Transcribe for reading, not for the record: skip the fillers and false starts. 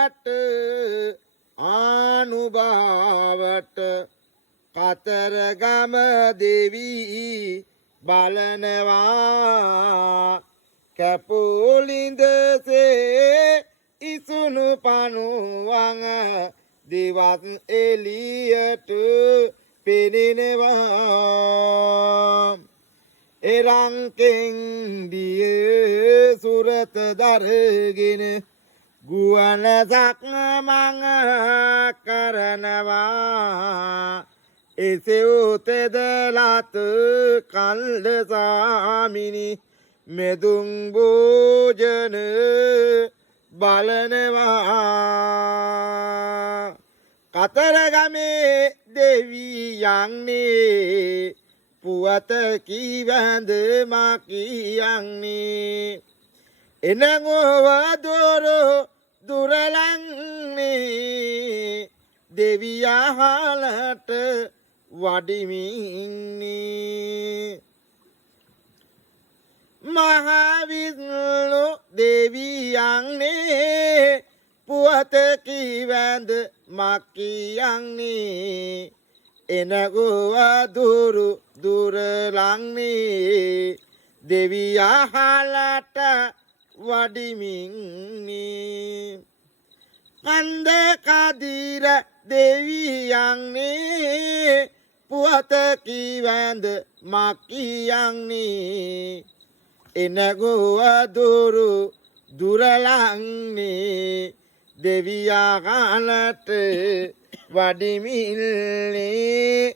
මට ආනුභාවට කතරගම දෙවී බලනවා කැපුලින්දසේ ඉසුණු පනුවං දිවත් එළියට පෙනෙනවා එරංකෙන් දිය සුරත දරගෙන ගුවන් සක්මන් කරනවා එසෙව්තෙද ලත කල්ද සාමිනි මෙදුම් භෝජන බලනවා කතරගමේ දෙවියන්නේ පුවත කීවැඳ මකියන්නේ එනගොව දුරලන්නේ දෙවියහලට වඩිමින්නේ මහවිෂ්ණු දෙවියන්නේ පුවත කීවැඳ මකියන්නේ එනගොව දුරලන්නේ දෙවියහලට වඩිමින්නේ කන්ද කදිර දෙවියන්නේ පුවත කීවැඳ මකියන්නේ එනගොව දුරලන්නේ දෙවියහලට වඩිමින්නේ